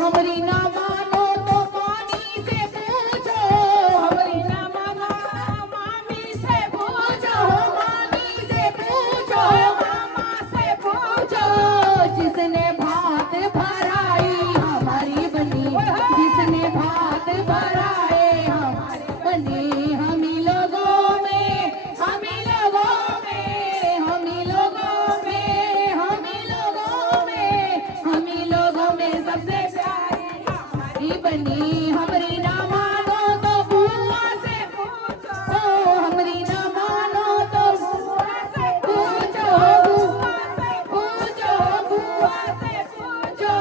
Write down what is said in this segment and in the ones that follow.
हमारी ना मानो तो मामी से पूछो, हमारी ना मानो मामी से पूछो, मामी से पूछो, मामा से पूछो। जिसने भात भराई हमारी बनी, जिसने भात भराए हमारी बनी। हम ही लोगों में, हम ही लोगों में, हम ही लोगों में, हम ही लोगों में, हम ही लोगों में सबसे प्यारी हमारी बनी। हमारी ना मानो तो बुआ से पूछो, हमारी ना मानो तो बुआ से पूछो, बुआ से पूछो, बुआ से पूछो।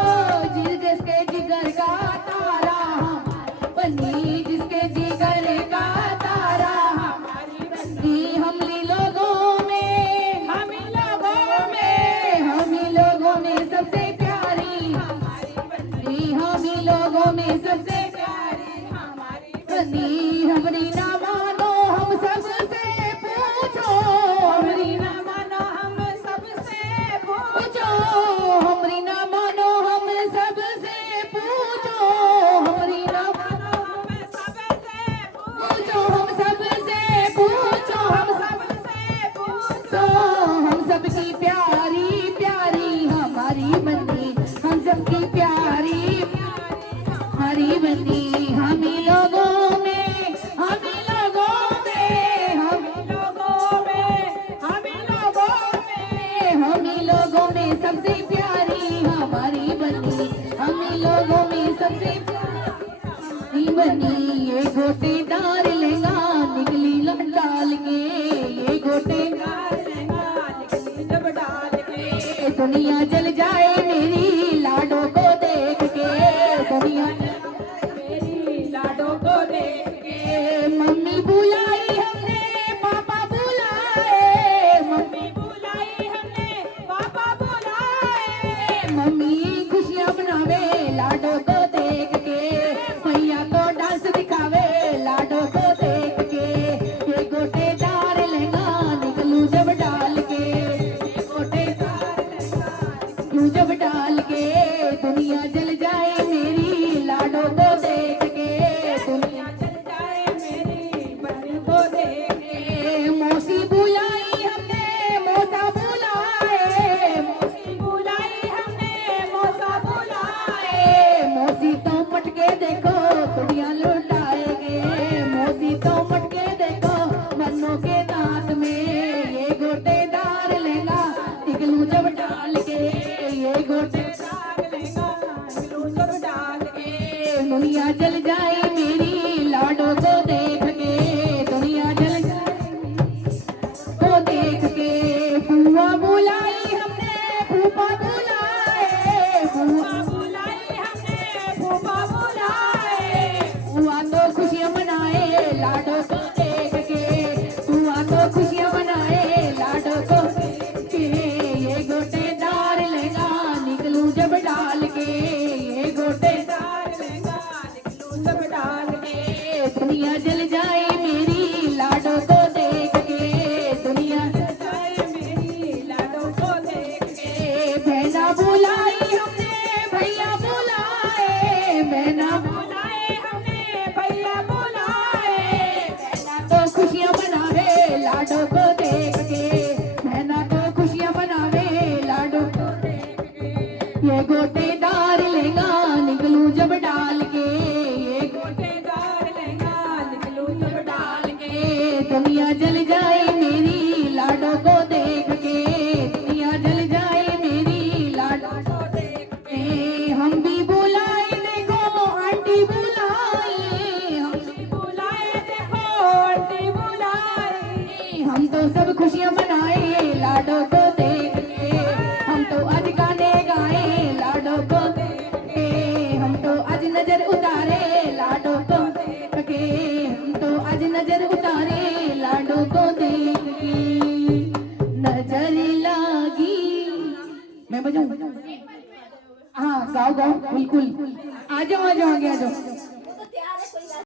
जिसके जिगर का तारा हमारी बनी, जिसके जिगर का तारा हमारी बनी। हम ही लोगों में, हम ही लोगों में, हम ही लोगों में सबसे प्यारी हमारी बनी। हम ही लोगों में सबसे प्यारी हमारी बनी। हमारी ना मानो हम सबसे पूछो, हमारी ना मानो हम सबसे पूछो, हमारी ना मानो हम सबसे पूछो, हमारी ना मानो हम सबसे पूछो, हम सबसे पूछो, हम सबसे पूछो। हम सबकी प्यारी प्यारी हमारी बनी, हम सबकी प्यारी प्यारी हमारी बनी। हम ही लोगों में, हम ही लोगों में, हम ही लोगों में, हम ही लोगों में, हम ही लोगों में सबसे प्यारी हमारी बनी। हम ही लोगों में सबसे प्यारी बनी। ये गोटेदार लहंगा निकली डाल के, ये गोटेदार लहंगा निकली जब डाल के। दुनिया जल जाए मेरी लाडो को देख के, दुनिया जल जाए मेरी लाडो को देख के। मम्मी बुलाई हमने, पापा बुलाए, मम्मी बुलाई हमने, पापा बुलाए। मम्मी खुशियाँ बनावे लाडो को देख के, भैया को डांस दिखावे लाडो को देख के। ये गोटेदार लहंगा निकलूं जब डाल के, ये गोटेदार लहंगा निकलूं जब डाल के। दुनिया जल जाए मेरी लाडो को देख के, दुनिया जल जाए मेरी बहन को देख के। मौसी बुलाई हमने, मौसा बुलाए, मौसी बुलाई हमने, मौसा बुलाए। मौसी तो मटके देखो दुनिया लुटाएंगे, मौसी तो मटके देखो मन्नों के दांत में। ये गोटेदार लहंगा निकलूं जब डाल के, ये गोटेदार लहंगा निकलूं जब डाल के। दुनिया जल जाए मेरी लाडो को देख के, दुनिया जल जाए को देख के। फूफा बुलाई हमने, फूफा बुलाए, फूफा बुलाई हमने, फूफा बुलाए। फूफा तो खुशियाँ मनाए लाडो को देख के, फूफा तो खुशियाँ मनाए लाडो को देख के। ये गोटेदार लहंगा निकलूं जब डाल के, ये गोटेदार लहंगा निकलूं जब डाल के। दुनिया जल जाए मेरी लाडो को देख के, दुनिया जल जाए मेरी लाडो को देख के। बहना बुलाई हमने, भैया बुलाए, बहना बुलाए हमने, भैया बुलाए। बहना तो खुशियाँ मनावे लाडो को देख के, बहना तो खुशियाँ मनावे लाडो को देख के। ये गोटेदार लहंगा निकलूं जब डाल के, ये गोटेदार लहंगा निकलूं जब डाल के। दुनिया जल जाए मेरी लाडो को देख के, दुनिया जल जाए मेरी लाडो को देख के। हम भी बुलाए देखो आंटी बुलाई, हम भी बुलाए देखो आंटी बुलाई। हम तो सब खुशियाँ मनाए लाडो को देख के, हम तो आज गाने गाए लाडो को देख के। हम तो आज नजर उतारे लाडो को देख के, हम तो आज नजर उतारे लाडो को देख के। नजर लागी, मैं बजाऊं? हाँ गाओ गाओ बिल्कुल। आ जाओ आगे आ जाओ।